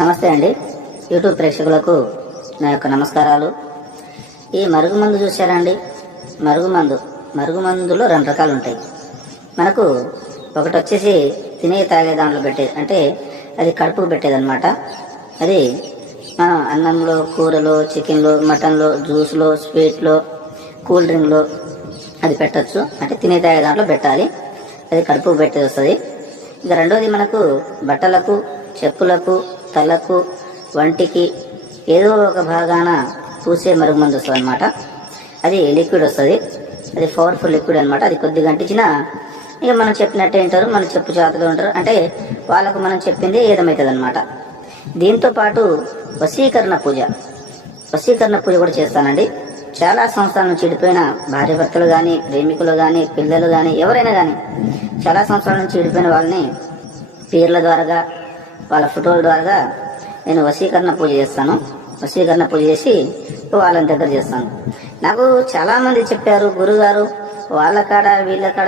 నమస్తే అండి. యూట్యూబ్ ప్రేక్షకులకు నా యొక్క నమస్కారాలు. ఈ మరుగుమందు చూసారండి? మరుగుమందులో రెండు రకాలు ఉంటాయి. మనకు ఒకటి వచ్చేసి తినే తాగే దాంట్లో పెట్టేది, అంటే అది కడుపుకు పెట్టేదన్నమాట. అది మనం అన్నంలో, కూరలో, చికెన్లో, మటన్లో, జ్యూస్లో, స్వీట్లో, కూల్ డ్రింక్లో అది పెట్టచ్చు. అంటే తినే తాగే దాంట్లో పెట్టాలి, అది కడుపుకు పెట్టేది వస్తుంది. ఇక రెండోది మనకు బట్టలకు, చెప్పులకు, తలకు, వంటికి ఏదో ఒక భాగాన పూసే మరుగుమందు వస్తుంది అనమాట. అది లిక్విడ్ వస్తుంది, అది పవర్ఫుల్ లిక్విడ్ అనమాట. అది కొద్దిగా అంటించినా ఇక మనం చెప్పినట్టే వింటారు, మన చెప్పు చేతలు ఉంటారు, అంటే వాళ్ళకు మనం చెప్పింది ఏదమవుతుంది అనమాట. దీంతో పాటు వశీకరణ పూజ కూడా చేస్తానండి. చాలా సంవత్సరాల నుంచి చెడిపోయిన భార్యాభర్తలు కానీ, ప్రేమికులు కానీ, పిల్లలు కానీ, ఎవరైనా కానీ చాలా సంవత్సరాల నుంచి చెడిపోయిన వాళ్ళని పీర్ల ద్వారా, వాళ్ళ ఫోటోల ద్వారా నేను వశీకరణ పూజ చేస్తాను. వశీకరణ పూజ చేసి వాళ్ళని దగ్గర చేస్తాను. నాకు చాలామంది చెప్పారు, గురుగారు వాళ్ళ కాడ వీళ్ళ కాడ